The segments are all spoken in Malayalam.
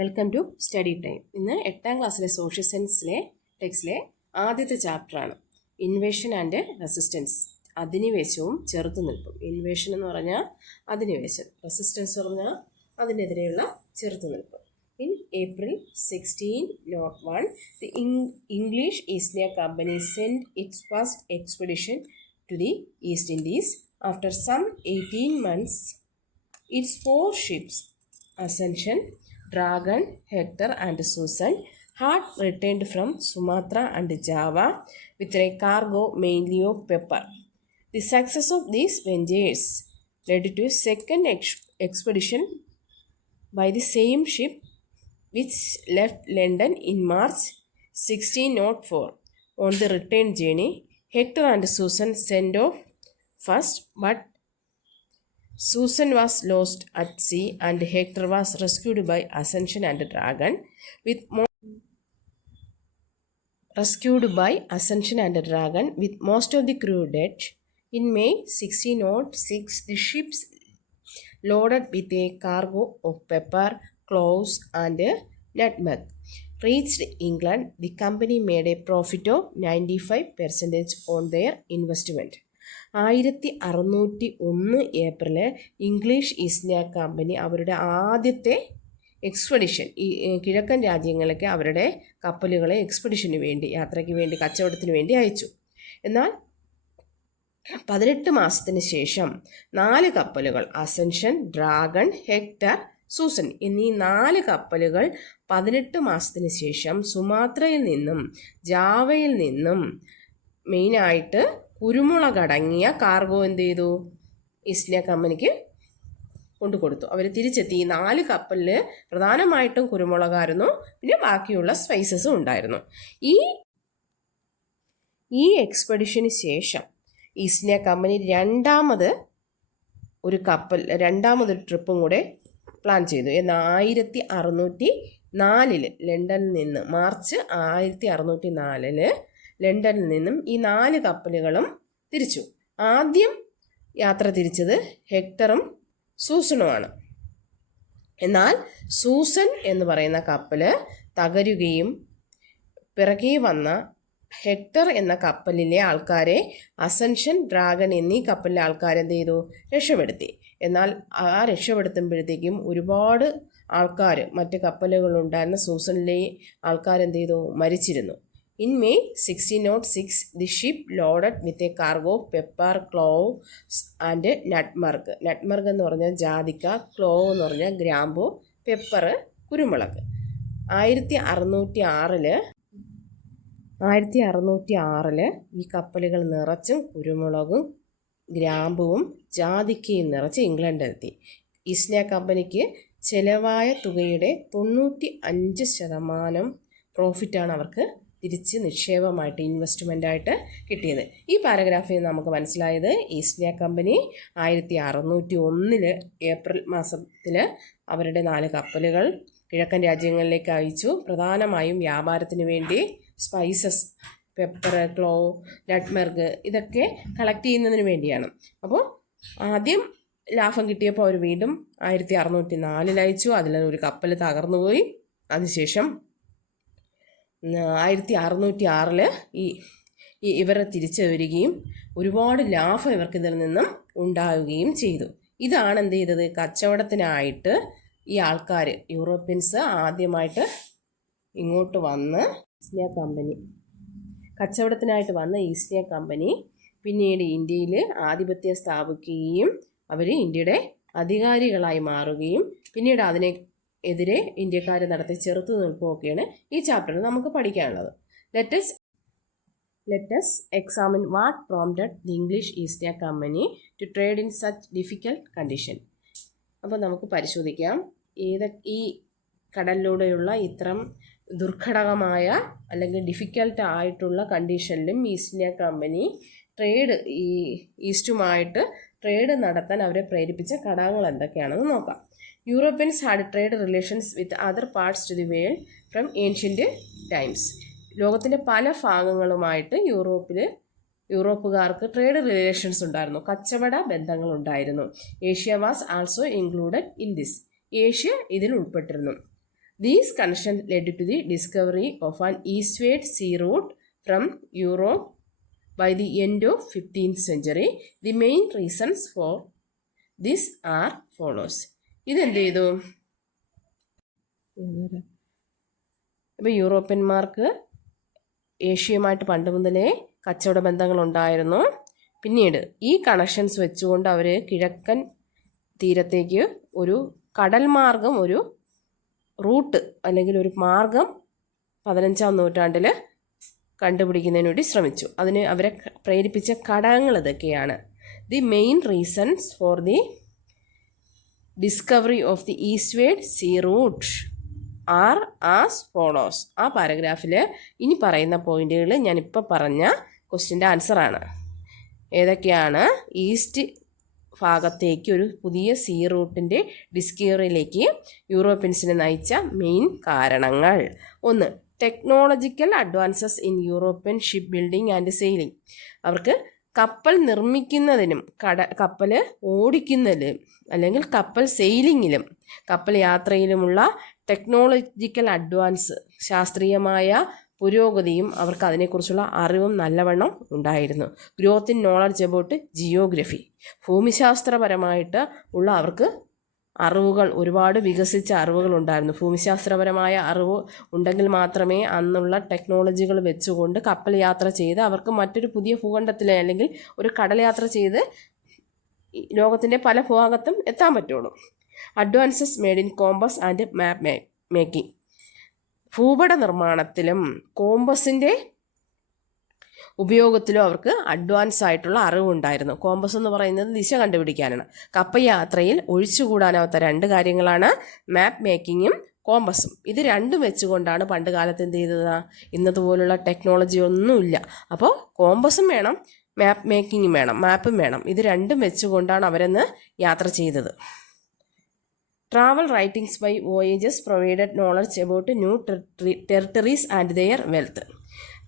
Welcome to study time. ഇന്ന് 8ാം ക്ലാസ്സിലെ സോഷ്യൽ സയൻസിലെ ടെക്സ്റ്റിലെ ആദ്യത്തെ ചാപ്റ്ററാണ് ഇൻവേഷൻ ആൻഡ് റെസിസ്റ്റൻസ്. അധിനിവേശവും ചെറുത്തുനിൽപ്പും. ഇൻവേഷൻ എന്ന് പറഞ്ഞാൽ അധിനിവേശം, റെസിസ്റ്റൻസ് പറഞ്ഞാൽ അതിനെതിരെയുള്ള ചെറുത്തുനിൽപ്പ്. In April 1601, the English East India Company sent its first expedition to the East Indies. After some 18 months, its 4 ships, Ascension, Dragon, Hector and Susan, had returned from Sumatra and Java with a cargo mainly of pepper. The success of these ventures led to a second expedition by the same ship, which left London in March 1604. On the return journey, Hector and Susan sent off first, but Susan was lost at sea and Hector was rescued by Ascension and Dragon with most of the crew dead. In May 1606, the ships loaded with a cargo of pepper, cloves and nutmeg reached England. The company made a profit of 95% on their investment. 1601 April English east India company അവരുടെ ആദ്യത്തെ എക്സ്പെഡിഷൻ ഈ കിഴക്കൻ രാജ്യങ്ങളിലേക്ക് അവരുടെ കപ്പലുകളെ എക്സ്പെഡിഷന് വേണ്ടി, യാത്രയ്ക്ക് വേണ്ടി, കച്ചവടത്തിന് വേണ്ടി അയച്ചു. എന്നാൽ 18 മാസത്തിന് ശേഷം 4 കപ്പലുകൾ, അസെൻഷൻ, ഡ്രാഗൺ, ഹെക്ടർ, സൂസൻ എന്നീ 4 കപ്പലുകൾ 18 മാസത്തിന് ശേഷം സുമാത്രയിൽ നിന്നും ജാവയിൽ നിന്നും മെയിനായിട്ട് കുരുമുളകടങ്ങിയ കാർഗോ എന്ത് ചെയ്തു, ഈസ്റ്റ് ഇന്ത്യ കമ്പനിക്ക് കൊണ്ടുകൊടുത്തു. അവർ തിരിച്ചെത്തി. ഈ 4 കപ്പലിൽ പ്രധാനമായിട്ടും കുരുമുളകായിരുന്നു, പിന്നെ ബാക്കിയുള്ള സ്പൈസസും ഉണ്ടായിരുന്നു. ഈ എക്സ്പെഡിഷന് ശേഷം ഈസ്റ്റ് ഇന്ത്യ കമ്പനി രണ്ടാമതൊരു ട്രിപ്പും കൂടെ പ്ലാൻ ചെയ്തു. എന്നാൽ 1604 ലണ്ടനിൽ നിന്ന്, മാർച്ച് 1604 ലണ്ടനിൽ നിന്നും ഈ 4 കപ്പലുകളും തിരിച്ചു. ആദ്യം യാത്ര തിരിച്ചത് ഹെക്ടറും സൂസനുമാണ്. എന്നാൽ സൂസൻ എന്ന് പറയുന്ന കപ്പൽ തകരുകയും പിറകെ വന്ന ഹെക്ടർ എന്ന കപ്പലിലെ ആൾക്കാരെ അസെൻഷൻ, ഡ്രാഗൺ എന്നീ കപ്പലിലെ ആൾക്കാരെന്ത് ചെയ്തു, രക്ഷപ്പെടുത്തി. എന്നാൽ ആ രക്ഷപ്പെടുത്തുമ്പോഴത്തേക്കും ഒരുപാട് ആൾക്കാർ, മറ്റ് കപ്പലുകളുണ്ടായിരുന്ന സൂസനിലെ ആൾക്കാരെന്ത് ചെയ്തു, മരിച്ചിരുന്നു. In May 1606, the ship loaded with a cargo of pepper, cloves and nutmeg. Nutmeg എന്ന് പറഞ്ഞാൽ ജാതിക്ക, ക്ലോവ് എന്ന് പറഞ്ഞാൽ ഗ്രാമ്പു, പെപ്പർ കുരുമുളക്. 1606 ഈ കപ്പലുകൾ നിറച്ചും കുരുമുളകും ഗ്രാമ്പുവും ജാതിക്കയും നിറച്ച് ഇംഗ്ലണ്ടിലെത്തി. ഈസ്റ്റ് ഇന്ത്യ കമ്പനിക്ക് ചെലവായ തുകയുടെ 95% പ്രോഫിറ്റാണ് അവർക്ക് തിരിച്ച് നിക്ഷേപമായിട്ട്, ഇൻവെസ്റ്റ്മെൻറ്റായിട്ട് കിട്ടിയത്. ഈ പാരഗ്രാഫിൽ നമുക്ക് മനസ്സിലായത് ഈസ്റ്റ് ഇന്ത്യ കമ്പനി 1601 ഏപ്രിൽ മാസത്തിൽ അവരുടെ 4 കപ്പലുകൾ കിഴക്കൻ രാജ്യങ്ങളിലേക്ക് അയച്ചു. പ്രധാനമായും വ്യാപാരത്തിന് വേണ്ടി സ്പൈസസ്, പെപ്പർ, ക്ലോവ്, നട്ട്മെഗ് ഇതൊക്കെ കളക്ട് ചെയ്യുന്നതിന് വേണ്ടിയാണ്. അപ്പോൾ ആദ്യം ലാഭം കിട്ടിയപ്പോൾ അവർ വീണ്ടും 1604 അയച്ചു. അതിലൊരു കപ്പൽ തകർന്നുപോയി. അതിനുശേഷം 1606 ഇവർ തിരിച്ചു വരികയും ഒരുപാട് ലാഭം ഇവർക്ക് ഇതിൽ നിന്നും ഉണ്ടാവുകയും ചെയ്തു. ഇതാണ് എന്ത് ചെയ്തത്, കച്ചവടത്തിനായിട്ട് ഈ ആൾക്കാർ, യൂറോപ്യൻസ് ആദ്യമായിട്ട് ഇങ്ങോട്ട് വന്ന് കച്ചവടത്തിനായിട്ട് വന്ന ഈസ്റ്റ് ഇന്ത്യ കമ്പനി പിന്നീട് ഇന്ത്യയിൽ ആധിപത്യം സ്ഥാപിക്കുകയും അവർ ഇന്ത്യയുടെ അധികാരികളായി മാറുകയും പിന്നീട് അതിനെതിരെ ഇന്ത്യക്കാർ നടത്തിയ ചെറുത്തുനിൽപ്പുമൊക്കെയാണ് ഈ ചാപ്റ്ററിൽ നമുക്ക് പഠിക്കാനുള്ളത്. Let us examine what prompted the English East India Company to trade in such difficult condition. അപ്പോൾ നമുക്ക് പരിശോധിക്കാം, ഈ കടലിലൂടെയുള്ള ഇത്തരം ദുർഘടകമായ അല്ലെങ്കിൽ ഡിഫിക്കൽട്ട് ആയിട്ടുള്ള കണ്ടീഷനിലും ഈസ്റ്റ് ഇന്ത്യ കമ്പനി ഈസ്റ്റുമായിട്ട് ട്രേഡ് നടത്താൻ അവരെ പ്രേരിപ്പിച്ച ഘടകങ്ങൾ എന്തൊക്കെയാണെന്ന് നോക്കാം. Europeans had trade relations with other parts to the world from ancient times. ലോകത്തിൻ്റെ പല ഭാഗങ്ങളുമായിട്ട് യൂറോപ്പുകാർക്ക് ട്രേഡ് റിലേഷൻസ് ഉണ്ടായിരുന്നു, കച്ചവട ബന്ധങ്ങളുണ്ടായിരുന്നു. Asia was also included in this. Asia ഇതിൽ ഉൾപ്പെട്ടിരുന്നു. These connections led to the discovery of an eastward sea route from Europe by the end of 15th century. The main reasons for this are follows. ഇതെന്ത് ചെയ്തു? ഇപ്പോൾ യൂറോപ്യന്മാർക്ക് ഏഷ്യയുമായിട്ട് പണ്ട് മുതലേ കച്ചവട ബന്ധങ്ങളുണ്ടായിരുന്നു. പിന്നീട് ഈ കണക്ഷൻസ് വെച്ചുകൊണ്ട് അവർ കിഴക്കൻ തീരത്തേക്ക് ഒരു കടൽ മാർഗം, ഒരു റൂട്ട് അല്ലെങ്കിൽ ഒരു മാർഗം 15-ാം നൂറ്റാണ്ടിൽ കണ്ടുപിടിക്കുന്നതിന് വേണ്ടി ശ്രമിച്ചു. അതിന് അവരെ പ്രേരിപ്പിച്ച ഘടകങ്ങൾ ഇതൊക്കെയാണ്. The main reasons for the discovery of the eastward sea route are as follows. ആ പാരഗ്രാഫിൽ ഇനി പറയുന്ന പോയിന്റുകൾ ഞാനിപ്പോൾ പറഞ്ഞ ക്വസ്റ്റ്യൻ്റെ ആൻസറാണ്. ഏതൊക്കെയാണ് ഈസ്റ്റ് ഭാഗത്തേക്ക് ഒരു പുതിയ സീ റൂട്ടിൻ്റെ ഡിസ്കവറിയിലേക്ക് യൂറോപ്യൻസിനെ നയിച്ച മെയിൻ കാരണങ്ങൾ? 1. Technological advances in European ship building and sailing. അവർക്ക് കപ്പൽ നിർമ്മിക്കുന്നതിനും കപ്പൽ ഓടിക്കുന്നതിലും അല്ലെങ്കിൽ കപ്പൽ സെയിലിങ്ങിലും കപ്പൽ യാത്രയിലുമുള്ള ടെക്നോളജിക്കൽ അഡ്വാൻസ്, ശാസ്ത്രീയമായ പുരോഗതിയും അവർക്ക് അതിനെക്കുറിച്ചുള്ള അറിവും നല്ലവണ്ണം ഉണ്ടായിരുന്നു. Growth in knowledge about geography, ഭൂമിശാസ്ത്രപരമായിട്ട് ഉള്ള അവർക്ക് അറിവുകൾ, ഒരുപാട് വികസിച്ച അറിവുകൾ ഉണ്ടായിരുന്നു. ഭൂമിശാസ്ത്രപരമായ അറിവ് ഉണ്ടെങ്കിൽ മാത്രമേ അന്നുള്ള ടെക്നോളജികൾ വെച്ചുകൊണ്ട് കപ്പൽ യാത്ര ചെയ്ത് അവർക്ക് മറ്റൊരു പുതിയ ഭൂഖണ്ഡത്തിലെ അല്ലെങ്കിൽ ഒരു കടൽ യാത്ര ചെയ്ത് ലോകത്തിൻ്റെ പല ഭാഗത്തും എത്താൻ പറ്റുള്ളൂ. Advances made in compass and map making. ഭൂപട നിർമ്മാണത്തിലും കോമ്പസിൻ്റെ ഉപയോഗത്തിലും അവർക്ക് അഡ്വാൻസ് ആയിട്ടുള്ള അറിവുണ്ടായിരുന്നു. കോമ്പസ് എന്ന് പറയുന്നത് ദിശ കണ്ടുപിടിക്കാനാണ്. കപ്പൽ യാത്രയിൽ ഒഴിച്ചുകൂടാനാവാത്ത 2 കാര്യങ്ങളാണ് മാപ്പ് മേക്കിങ്ങും കോമ്പസും. ഇത് രണ്ടും വെച്ചുകൊണ്ടാണ് പണ്ട് കാലത്ത് എന്ത് ചെയ്തത്? ഇന്നതുപോലുള്ള ടെക്നോളജി ഒന്നുമില്ല. അപ്പോൾ കോമ്പസും വേണം, മാപ്പ് മേക്കിങ്ങും വേണം, മാപ്പും വേണം. ഇത് രണ്ടും വെച്ചുകൊണ്ടാണ് അവരെന്ന് യാത്ര ചെയ്തത്. Travel writings by voyages provided knowledge about new territories and their wealth.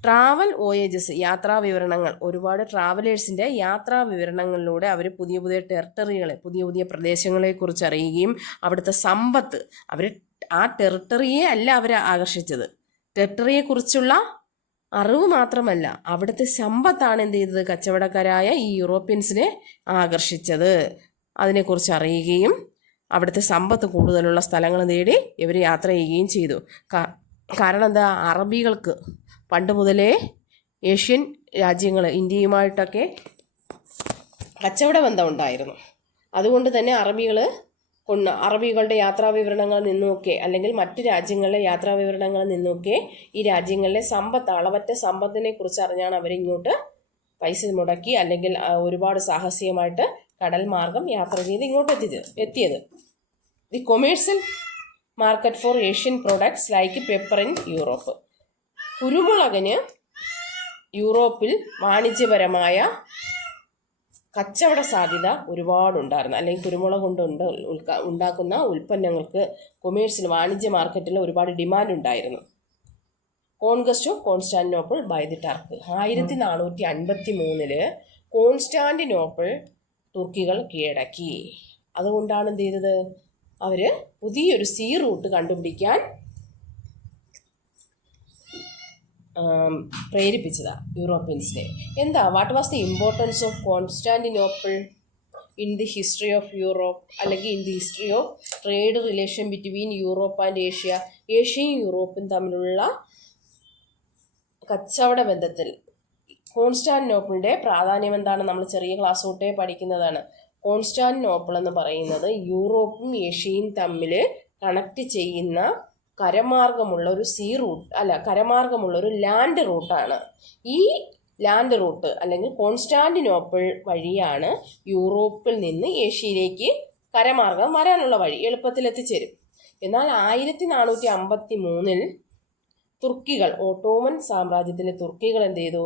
Travel voyages, യാത്രാ വിവരണങ്ങൾ, ഒരുപാട് ട്രാവലേഴ്സിൻ്റെ യാത്രാ വിവരണങ്ങളിലൂടെ അവർ പുതിയ പുതിയ ടെറിട്ടറികളെ, പുതിയ പുതിയ പ്രദേശങ്ങളെക്കുറിച്ച് അറിയുകയും അവിടുത്തെ സമ്പത്ത്, അവർ ആ ടെറിട്ടറിയെ അല്ല അവരെ ആകർഷിച്ചത്, ടെറിട്ടറിയെക്കുറിച്ചുള്ള അറിവ് മാത്രമല്ല അവിടുത്തെ സമ്പത്താണ് എന്ത് ചെയ്തത്? കച്ചവടക്കാരായ ഈ യൂറോപ്യൻസിനെ ആകർഷിച്ചത്. അതിനെക്കുറിച്ച് അറിയുകയും അവിടുത്തെ സമ്പത്ത് കൂടുതലുള്ള സ്ഥലങ്ങൾ തേടി ഇവർ യാത്ര ചെയ്യുകയും ചെയ്തു. കാരണം എന്താ? അറബികൾക്ക് പണ്ട് മുതലേ ഏഷ്യൻ രാജ്യങ്ങൾ, ഇന്ത്യയുമായിട്ടൊക്കെ കച്ചവട ബന്ധം ഉണ്ടായിരുന്നു. അതുകൊണ്ട് തന്നെ അറബികളുടെ യാത്രാ വിവരണങ്ങളിൽ നിന്നുമൊക്കെ അല്ലെങ്കിൽ മറ്റു രാജ്യങ്ങളിലെ യാത്രാ വിവരണങ്ങളിൽ നിന്നുമൊക്കെ ഈ രാജ്യങ്ങളിലെ സമ്പത്ത്, അളവറ്റ സമ്പത്തിനെ കുറിച്ച് അറിഞ്ഞാണ് അവരിങ്ങോട്ട് പൈസ മുടക്കി അല്ലെങ്കിൽ ഒരുപാട് സാഹസികമായിട്ട് കടൽ മാർഗം യാത്ര ചെയ്ത് ഇങ്ങോട്ട് എത്തിയത്. The commercial market for Asian products like pepper in Europe. കുരുമുളകിന് യൂറോപ്പിൽ വാണിജ്യപരമായ കച്ചവട സാധ്യത ഒരുപാടുണ്ടായിരുന്നു. അല്ലെങ്കിൽ കുരുമുളക് കൊണ്ട് ഉണ്ടാക്കുന്ന ഉൽപ്പന്നങ്ങൾക്ക് കൊമേഴ്സ്യൽ, വാണിജ്യ മാർക്കറ്റിൽ ഒരുപാട് ഡിമാൻഡ് ഉണ്ടായിരുന്നു. Conquest of Constantinople by the Turk. 1453 Constantinople തുർക്കികൾ കീഴടക്കി. അതുകൊണ്ടാണ് എന്ത് ചെയ്തത്? അവർ പുതിയൊരു സീ റൂട്ട് കണ്ടുപിടിക്കാൻ പ്രേരിപ്പിച്ചതാണ് യൂറോപ്യൻസിനെ. What was the importance of Constantinople in the history of Europe, അല്ലെങ്കിൽ in the history of trade relation between Europe and Asia? ഏഷ്യയും യൂറോപ്പും തമ്മിലുള്ള കച്ചവട ബന്ധത്തിൽ കോൺസ്റ്റാന്റിനോപ്പിളിൻ്റെ പ്രാധാന്യം എന്താണ്? നമ്മൾ ചെറിയ ക്ലാസ് തൊട്ടേ പഠിക്കുന്നതാണ്. കോൺസ്റ്റാന്റിനോപ്പിൾ എന്ന് പറയുന്നത് യൂറോപ്പും ഏഷ്യയും തമ്മിൽ കണക്ട് ചെയ്യുന്ന കരമാർഗമുള്ള ഒരു കരമാർഗമുള്ള ഒരു ലാൻഡ് റൂട്ടാണ്. ഈ ലാൻഡ് റൂട്ട് അല്ലെങ്കിൽ കോൺസ്റ്റാന്റിനോപ്പിൾ വഴിയാണ് യൂറോപ്പിൽ നിന്ന് ഏഷ്യയിലേക്ക് കരമാർഗം വരാനുള്ള വഴി, എളുപ്പത്തിൽ എത്തിച്ചേരും. എന്നാൽ 1453 തുർക്കികൾ, ഓട്ടോമൻ സാമ്രാജ്യത്തിലെ തുർക്കികൾ എന്ത് ചെയ്തു?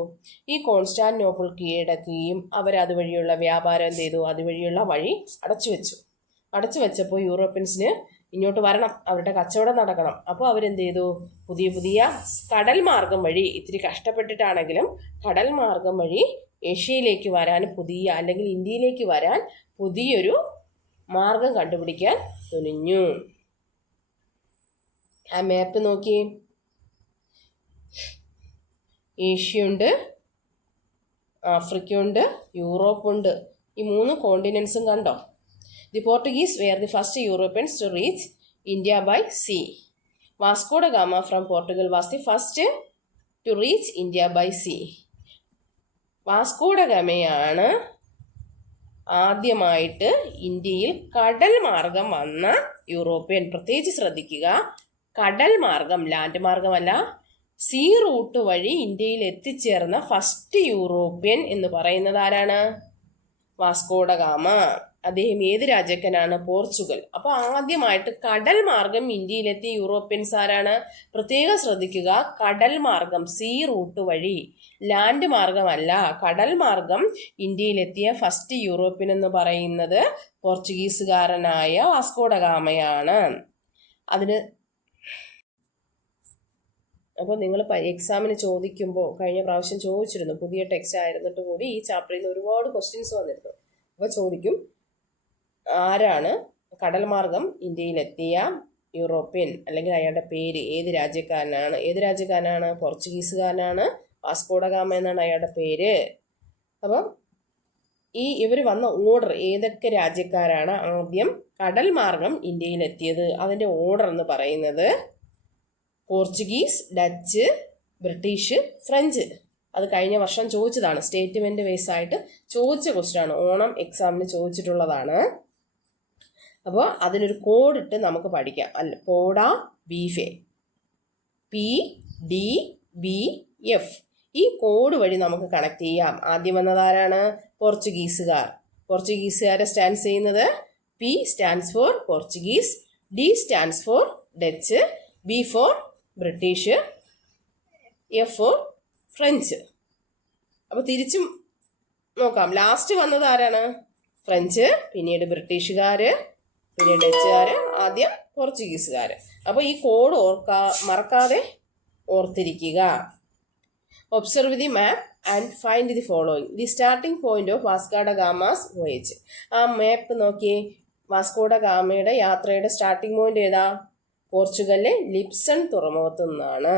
ഈ കോൺസ്റ്റാന്റിനോപ്പിൾ കീഴടക്കുകയും അവരതുവഴിയുള്ള വ്യാപാരം എന്ത് ചെയ്തു? അതുവഴിയുള്ള വഴി അടച്ചു വെച്ചപ്പോൾ യൂറോപ്യൻസിന് ഇങ്ങോട്ട് വരണം, അവരുടെ കച്ചവടം നടക്കണം. അപ്പോൾ അവരെന്ത് ചെയ്തു? പുതിയ പുതിയ കടൽ മാർഗം വഴി, ഇത്തിരി കഷ്ടപ്പെട്ടിട്ടാണെങ്കിലും കടൽ മാർഗം വഴി ഏഷ്യയിലേക്ക് വരാൻ അല്ലെങ്കിൽ ഇന്ത്യയിലേക്ക് വരാൻ പുതിയൊരു മാർഗം കണ്ടുപിടിക്കാൻ തുനിഞ്ഞു. ആ മാപ്പ് നോക്കി, ഏഷ്യയുണ്ട്, ആഫ്രിക്കയുണ്ട്, യൂറോപ്പുണ്ട്. ഈ 3 കോണ്ടിനെൻസും കണ്ടോ? The Portuguese were the first Europeans to reach India by sea. Vasco da Gama from Portugal was the first to reach India by sea. Vasco da ഗാമയാണ് ആദ്യമായിട്ട് ഇന്ത്യയിൽ കടൽ മാർഗം വന്ന യൂറോപ്യൻ. പ്രത്യേകിച്ച് ശ്രദ്ധിക്കുക, കടൽ മാർഗം, ലാൻഡ് മാർഗമല്ല, സീ റൂട്ട് വഴി ഇന്ത്യയിൽ എത്തിച്ചേർന്ന ഫസ്റ്റ് യൂറോപ്യൻ എന്ന് പറയുന്നത് ആരാണ്? Vasco da Gama. അദ്ദേഹം ഏത് രാജ്യക്കാരനാണ്? പോർച്ചുഗൽ. അപ്പോൾ ആദ്യമായിട്ട് കടൽ മാർഗം ഇന്ത്യയിലെത്തിയ യൂറോപ്യൻസ് ആരാണ്? പ്രത്യേകം ശ്രദ്ധിക്കുക, കടൽ മാർഗം, സീ റൂട്ട് വഴി, ലാൻഡ് മാർഗമല്ല, കടൽ മാർഗം ഇന്ത്യയിലെത്തിയ ഫസ്റ്റ് യൂറോപ്യൻ എന്ന് പറയുന്നത് പോർച്ചുഗീസുകാരനായ വാസ്കോ ഡ ഗാമയാണ്. അതിന് അപ്പോൾ നിങ്ങൾ എക്സാമിന് ചോദിക്കുമ്പോൾ, കഴിഞ്ഞ പ്രാവശ്യം ചോദിച്ചിരുന്നു, പുതിയ ടെക്സ്റ്റ് ആയിരുന്നിട്ട് കൂടി ഈ ചാപ്റ്ററിൽ നിന്ന് ഒരുപാട് ക്വസ്റ്റ്യൻസ് വന്നിരുന്നു. അപ്പോൾ ചോദിക്കും, ആരാണ് കടൽ മാർഗം ഇന്ത്യയിലെത്തിയ യൂറോപ്യൻ, അല്ലെങ്കിൽ അയാളുടെ പേര്, ഏത് രാജ്യക്കാരനാണ്? പോർച്ചുഗീസുകാരനാണ്. വാസ്കോ ഡ ഗാമ എന്നാണ് അയാളുടെ പേര്. അപ്പം ഇവർ വന്ന ഓർഡർ, ഏതൊക്കെ രാജ്യക്കാരാണ് ആദ്യം കടൽ മാർഗം ഇന്ത്യയിലെത്തിയത്, അതിൻ്റെ ഓർഡർ എന്ന് പറയുന്നത് പോർച്ചുഗീസ്, ഡച്ച്, ബ്രിട്ടീഷ്, ഫ്രഞ്ച്. അത് കഴിഞ്ഞ വർഷം ചോദിച്ചതാണ്, സ്റ്റേറ്റ്മെന്റ് വൈസ് ആയിട്ട് ചോദിച്ച ക്വസ്റ്റ്യൻ ആണ്, ഓണം എക്സാമിന് ചോദിച്ചിട്ടുള്ളതാണ്. അപ്പോൾ അതിനൊരു കോഡ് ഇട്ട് നമുക്ക് പഠിക്കാം. പോഡ ബീഫെ, PDBF. ഈ കോഡ് വഴി നമുക്ക് കണക്ട് ചെയ്യാം. ആദ്യം വന്നതാരാണ്? പോർച്ചുഗീസുകാരെ സ്റ്റാൻഡ് ചെയ്യുന്നത് P stands for Portuguese, D stands for Dutch, B for British, F for French. അപ്പോൾ തിരിച്ചും നോക്കാം. ലാസ്റ്റ് വന്നത് ആരാണ്? ഫ്രഞ്ച്, പിന്നീട് ബ്രിട്ടീഷുകാർ, പിന്നെ ഡച്ചുകാർ, ആദ്യം പോർച്ചുഗീസുകാർ. അപ്പോൾ ഈ കോഡ് മറക്കാതെ ഓർത്തിരിക്കുക. Observe the map and find the following. The starting point of Vasco da Gama's voyage. ആ മാപ്പ് നോക്കിയേ. വാസ്കോ ഡ ഗാമയുടെ യാത്രയുടെ സ്റ്റാർട്ടിംഗ് പോയിന്റ് ഏതാ? പോർച്ചുഗലിലെ ലിപ്സൺ തുറമുഖത്തു നിന്നാണ്.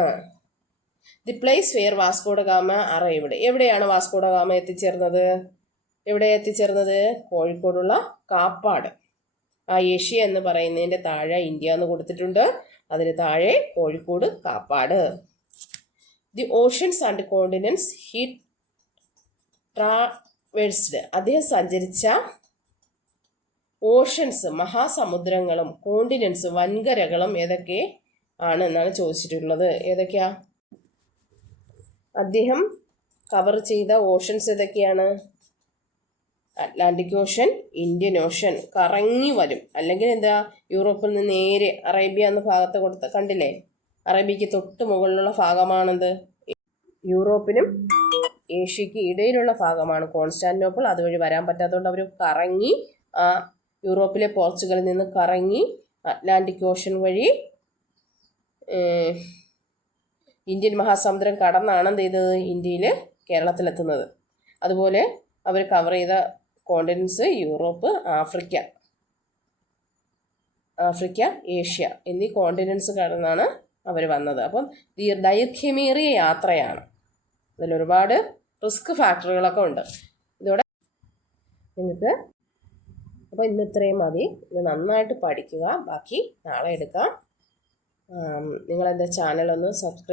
The place where Vasco da Gama arrived. എവിടെയാണ് വാസ്കോ ഡ ഗാമ എത്തിച്ചേർന്നത്? കോഴിക്കോടുള്ള കാപ്പാട്. ആ ഏഷ്യ എന്ന് പറയുന്നതിൻ്റെ താഴെ ഇന്ത്യ എന്ന് കൊടുത്തിട്ടുണ്ട്, അതിന് താഴെ Kozhikode, Kappad. The oceans and continents he traversed. അദ്ദേഹം സഞ്ചരിച്ച ഓഷ്യൻസ്, മഹാസമുദ്രങ്ങളും, കോണ്ടിനെൻറ്റ്സ്, വൻകരകളും ഏതൊക്കെ ആണ് എന്നാണ് ചോദിച്ചിട്ടുള്ളത്. ഏതൊക്കെയാ അദ്ദേഹം കവർ ചെയ്ത ഓഷ്യൻസ്? ഏതൊക്കെയാണ്? അറ്റ്ലാന്റിക് ഓഷൻ, ഇന്ത്യൻ ഓഷൻ, കറങ്ങി വരും. അല്ലെങ്കിൽ എന്താ, യൂറോപ്പിൽ നിന്ന് നേരെ അറേബ്യ എന്ന ഭാഗത്ത് കൊടുത്ത് കണ്ടില്ലേ, അറേബ്യക്ക് തൊട്ട് മുകളിലുള്ള ഭാഗമാണെന്ത്? യൂറോപ്പിനും ഏഷ്യക്ക് ഇടയിലുള്ള ഭാഗമാണ് കോൺസ്റ്റാന്റിനോപ്പിൾ. അതുവഴി വരാൻ പറ്റാത്തതുകൊണ്ട് അവർ കറങ്ങി, യൂറോപ്പിലെ പോർച്ചുഗലിൽ നിന്ന് കറങ്ങി അറ്റ്ലാന്റിക് ഓഷൻ വഴി ഇന്ത്യൻ മഹാസമുദ്രം കടന്നാണ് എന്ത് ചെയ്തത്? ഇന്ത്യയിൽ, കേരളത്തിലെത്തുന്നത്. അതുപോലെ അവർ കവർ ചെയ്ത കോണ്ടിനെൻറ്റ്സ് യൂറോപ്പ്, ആഫ്രിക്ക, ഏഷ്യ എന്നീ കോണ്ടിനെൻറ്റ്സ് കടന്നാണ് അവർ വന്നത്. അപ്പം ദൈർഘ്യമേറിയ യാത്രയാണ്, അതിലൊരുപാട് റിസ്ക് ഫാക്ടറുകളൊക്കെ ഉണ്ട്. ഇതോടെ നിങ്ങൾക്ക്, അപ്പോൾ ഇന്ന് ഇത്രയും മതി. ഇത് നന്നായിട്ട് പഠിക്കുക, ബാക്കി നാളെ എടുക്കാം. നിങ്ങളെൻ്റെ ചാനലൊന്ന് സബ്സ്ക്രൈബ്